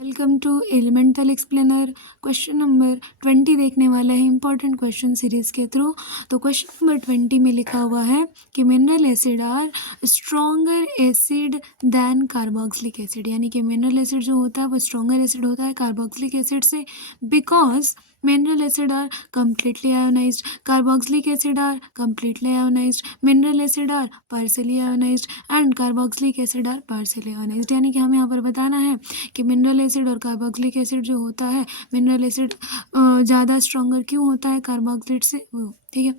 Welcome to elemental explainer. Question number 20 देखने वाला है इंपॉर्टेंट क्वेश्चन सीरीज के थ्रू। तो क्वेश्चन नंबर 20 में लिखा हुआ है कि mineral acid are stronger acid than carboxylic acid, यानी कि मिनरल एसिड जो होता है वो स्ट्रॉन्गर एसिड होता है कार्बोक्सिलिक एसिड से, because mineral acid are completely ionized, carboxylic acid are completely ionized, mineral acid are partially ionized and carboxylic acid are partially ionized। यानी कि हमें यहाँ पर बताना है कि मिनरल एसिड और कार्बोक्सिलिक एसिड जो होता है, मिनरल एसिड ज़्यादा स्ट्रॉन्गर क्यों होता है कार्बोक्सिलेट से, वो ठीक है।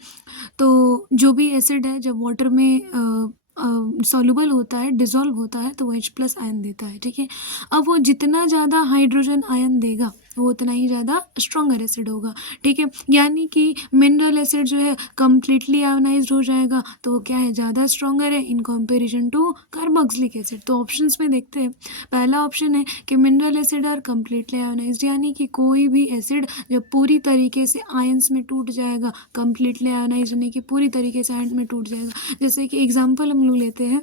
तो जो भी एसिड है जब वाटर में सॉल्युबल होता है, डिसॉल्व होता है, तो वो H+ आयन देता है, ठीक है। अब वो जितना ज़्यादा हाइड्रोजन आयन देगा वो उतना ही ज़्यादा स्ट्रॉन्गर एसिड होगा, ठीक है। यानी कि मिनरल एसिड जो है कम्प्लीटली आयोनाइज्ड हो जाएगा, तो वो क्या है, ज़्यादा स्ट्रॉन्गर है in comparison to carboxylic acid. तो ऑप्शंस में देखते हैं। पहला ऑप्शन है कि mineral acid are completely ionized, यानी कि कोई भी एसिड जब पूरी तरीके से आयंस में टूट जाएगा, कम्प्लीटली आयोनाइज्ड यानी कि पूरी तरीके से आयन में टूट जाएगा। जैसे कि एग्जाम्पल हम लोग लेते हैं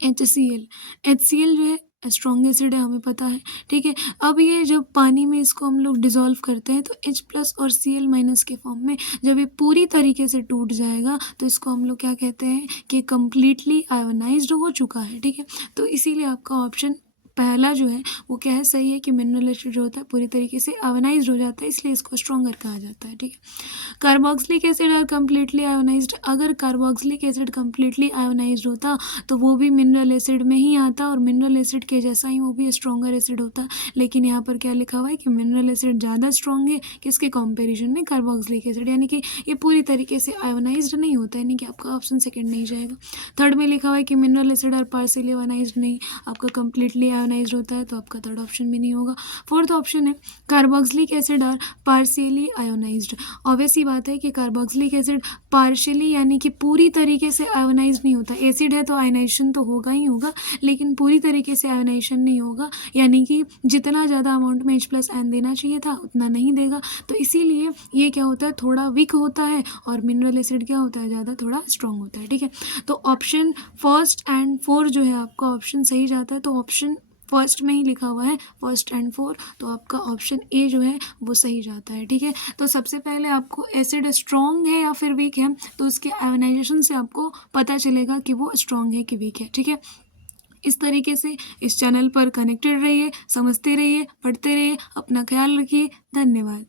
HCl। HCl जो है स्ट्रॉन्ग एसिड है, हमें पता है, ठीक है। अब ये जब पानी में इसको हम लोग डिसॉल्व करते हैं तो H+ और Cl- के फॉर्म में जब ये पूरी तरीके से टूट जाएगा तो इसको हम लोग क्या कहते हैं कि कम्प्लीटली आयोनाइज्ड हो चुका है, ठीक है। तो इसीलिए आपका ऑप्शन पहला जो है वो क्या है, सही है कि मिनरल एसिड जो होता है पूरी तरीके से आयोनाइज्ड हो जाता है, इसलिए इसको स्ट्रॉन्गर कहा जाता है, ठीक है। Carboxylic acid are completely ionized, अगर कार्बोक्सिलिक एसिड कम्प्लीटली आयोनाइज्ड होता तो वो भी मिनरल एसिड में ही आता और मिनरल एसिड के जैसा ही वो भी स्ट्रॉन्गर एसिड होता। लेकिन यहाँ पर क्या लिखा हुआ है कि मिनरल एसिड ज़्यादा स्ट्रॉन्ग है किसके कंपैरिजन में, कार्बोक्सिलिक एसिड, यानी कि ये पूरी तरीके से आयोनाइज्ड नहीं होता, यानी कि आपका ऑप्शन सेकंड नहीं जाएगा। थर्ड में लिखा हुआ है कि mineral acid are partially ionized, नहीं, आपका कम्प्लीटली आयोनाइज्ड होता है, तो आपका थर्ड ऑप्शन भी नहीं होगा। फोर्थ ऑप्शन है carboxylic acid are partially ionized. Obvious सी बात है कि कार्बोक्सिलिक एसिड पार्शियली यानी कि पूरी तरीके से आयोनाइज नहीं होता। एसिड है तो आयोनाइजेशन तो होगा ही होगा, लेकिन पूरी तरीके से आयोनाइजेशन नहीं होगा, यानी कि जितना ज़्यादा अमाउंट में H+ आयन देना चाहिए था उतना नहीं देगा। तो इसीलिए ये क्या होता है, थोड़ा वीक होता है, और मिनरल एसिड क्या होता है, ज़्यादा थोड़ा स्ट्रॉन्ग होता है, ठीक है। तो ऑप्शन फर्स्ट एंड फोर जो है आपका ऑप्शन सही जाता है। तो ऑप्शन फर्स्ट में ही लिखा हुआ है फर्स्ट एंड फोर, तो आपका ऑप्शन ए जो है वो सही जाता है, ठीक है। तो सबसे पहले आपको एसिड स्ट्रॉन्ग है या फिर वीक है, तो उसके आयोनाइजेशन से आपको पता चलेगा कि वो स्ट्रॉन्ग है कि वीक है, ठीक है। इस तरीके से इस चैनल पर कनेक्टेड रहिए, समझते रहिए, पढ़ते रहिए, अपना ख्याल रखिए। धन्यवाद।